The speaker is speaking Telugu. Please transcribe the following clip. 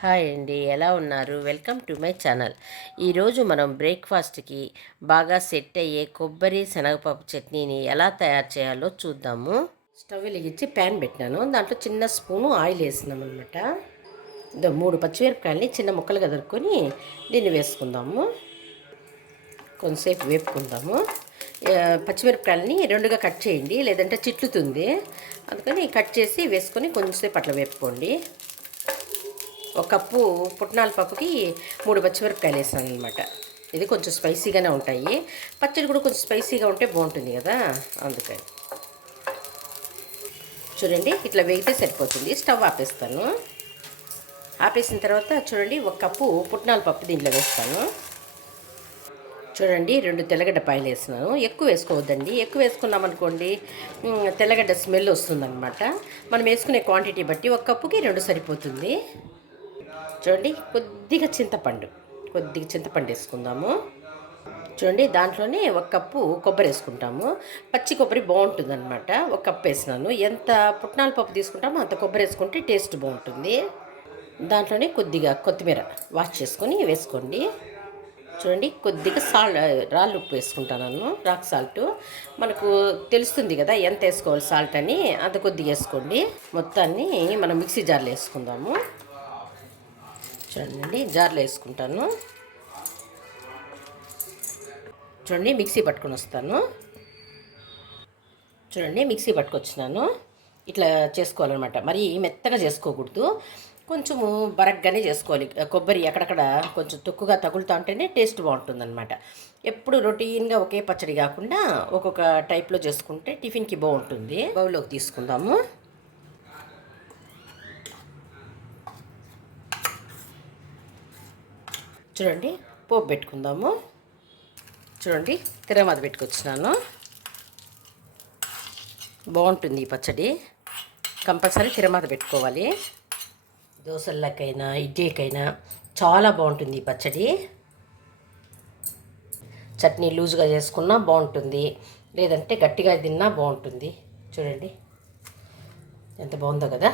హాయ్ అండి, ఎలా ఉన్నారు? Welcome to my channel. ఈరోజు మనం బ్రేక్ఫాస్ట్కి బాగా సెట్ అయ్యే కొబ్బరి శనగపప్పు చట్నీని ఎలా తయారు చేయాలో చూద్దాము. స్టవ్ వెలిగించి ప్యాన్ పెట్టినాను. దాంట్లో చిన్న స్పూను ఆయిల్ వేసినాం అనమాట. 3 పచ్చిమిరపకాయలని చిన్న ముక్కలుగా దొరుకుని దీన్ని వేసుకుందాము. కొంతసేపు వేపుకుందాము. పచ్చిమిరపకాయలని రెండుగా కట్ చేయండి, లేదంటే చిట్లుతుంది. అందుకని కట్ చేసి వేసుకొని కొంచెంసేపు అట్లా వేపుకోండి. ఒక కప్పు పుట్నాల పప్పుకి 3 పచ్చిమిరపకాయలు వేసాను అనమాట. ఇది కొంచెం స్పైసీగానే ఉంటాయి. పచ్చడి కూడా కొంచెం స్పైసీగా ఉంటే బాగుంటుంది కదా, అందుకని. చూడండి, ఇట్లా వేగితే సరిపోతుంది. స్టవ్ ఆపేస్తాను. ఆపేసిన తర్వాత చూడండి, 1 కప్పు పుట్నాల పప్పు దీంట్లో వేస్తాను. చూడండి, 2 తెల్లగడ్డ పాయలు వేసినాను. ఎక్కువ వేసుకోవద్దండి. ఎక్కువ వేసుకున్నాం అనుకోండి తెల్లగడ్డ స్మెల్ వస్తుందన్నమాట. మనం వేసుకునే క్వాంటిటీ బట్టి 1 కప్పుకి 2 సరిపోతుంది. చూడండి, కొద్దిగా చింతపండు వేసుకుందాము. చూడండి, దాంట్లోనే 1 కప్పు కొబ్బరి వేసుకుంటాము. పచ్చి కొబ్బరి బాగుంటుంది అనమాట. 1 కప్పు వేసినాను. ఎంత పుట్నాల పప్పు తీసుకుంటామో అంత కొబ్బరి వేసుకుంటే టేస్ట్ బాగుంటుంది. దాంట్లోనే కొద్దిగా కొత్తిమీర వాష్ చేసుకొని వేసుకోండి. చూడండి, కొద్దిగా రాళ్ళు ఉప్పు వేసుకుంటాను, రాక్ సాల్ట్. మనకు తెలుస్తుంది కదా ఎంత వేసుకోవాలి సాల్ట్ అని, అంత కొద్దిగా వేసుకోండి. మొత్తాన్ని మనం మిక్సీ జార్లో వేసుకుందాము. చూడండి, జార్లో వేసుకుంటాను. చూడండి, మిక్సీ పట్టుకొని వస్తాను. చూడండి, మిక్సీ పట్టుకొచ్చినాను. ఇట్లా చేసుకోవాలన్నమాట. మరి మెత్తగా చేసుకోకూడదు, కొంచెము బరగ్గానే చేసుకోవాలి. కొబ్బరి అక్కడక్కడ కొంచెం తొక్కుగా తగులుతూ ఉంటేనే టేస్ట్ బాగుంటుందన్నమాట. ఎప్పుడు రొటీన్గా ఒకే పచ్చడి కాకుండా ఒక్కొక్క టైప్లో చేసుకుంటే టిఫిన్కి బాగుంటుంది. బౌల్లోకి తీసుకుందాము. చూడండి, పోపు పెట్టుకుందాము. చూడండి, తిరగమాత పెట్టుకొచ్చినాను. బాగుంటుంది ఈ పచ్చడి. కంపల్సరీ తిరగమాత పెట్టుకోవాలి. దోశలకైనా ఇడ్లీకైనా చాలా బాగుంటుంది ఈ పచ్చడి. చట్నీ లూజ్గా చేసుకున్నా బాగుంటుంది, లేదంటే గట్టిగా తిన్నా బాగుంటుంది. చూడండి ఎంత బాగుందో కదా.